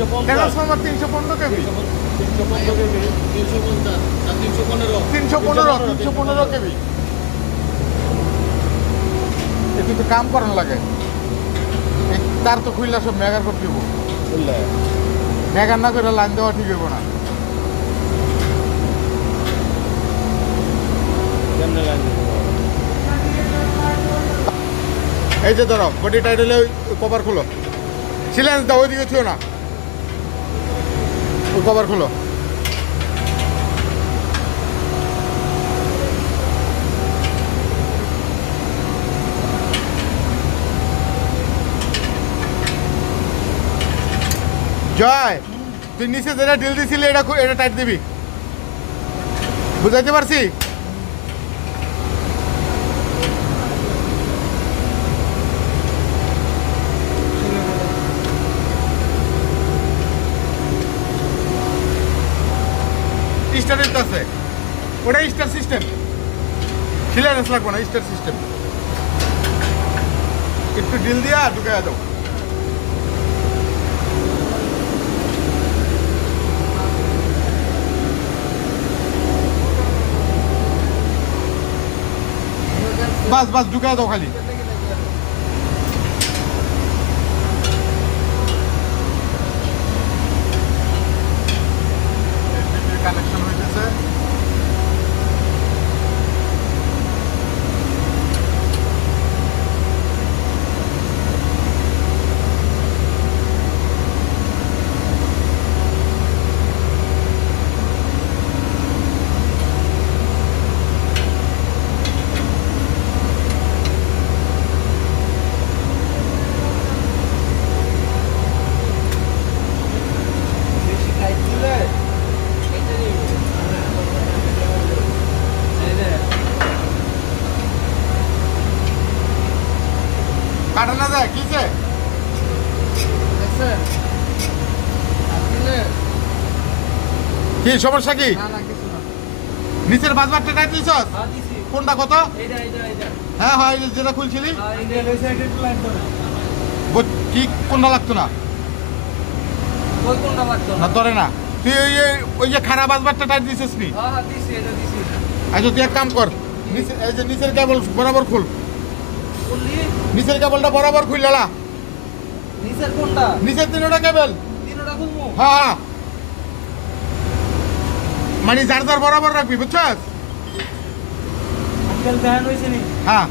Transformer 315 KV, 315 KV. একটু তো কাম করার লাগে, তার তো খুললা সব মেগার করতে হইব। মেগার না করে লাইন দেওয়া ঠিক হইব না। এই যে ধরো বডি টাইট হলে ওই কভার খুলো, সিলেন্স দাও, ওইদিকে ছিল না, ওই কভার খুলো। জয়, তুই নিচে যেটা ডিল দিছিলি এটা এটা টাইট দিবি, বুঝাইতে পারছি? স্টার আছে, ওটা স্টার সিস্টেম, সিলেন্স লাগবো না, স্টার সিস্টেম। একটু ডিল দিয়া ঢুকে দাও। বাস বাস ঢুকে দাও খালি। কানেকশন হইতেছে। কাটা না যায় কিসে? কি সমস্যা কি? নিচের বাজবারটা টাইট দিছস? কোনটা কত? হ্যাঁ হয় যেটা খুলছিলি কি কোনটা লাগতো না? না ধরে না, তুই ওই যে খারাপ বাজবারটা টাইট দিছিস নি? আচ্ছা তুই এক কাম কর, এই যে নিচের কেবল বরাবর খুল, নিচের কেবলটা বরাবর খুললা। নিচের কোনটা? নিচের তিনটা কেবল খুলবো। হ্যাঁ, মানে যার যার বরাবর রাখবি, বুঝছস? হ্যাঁ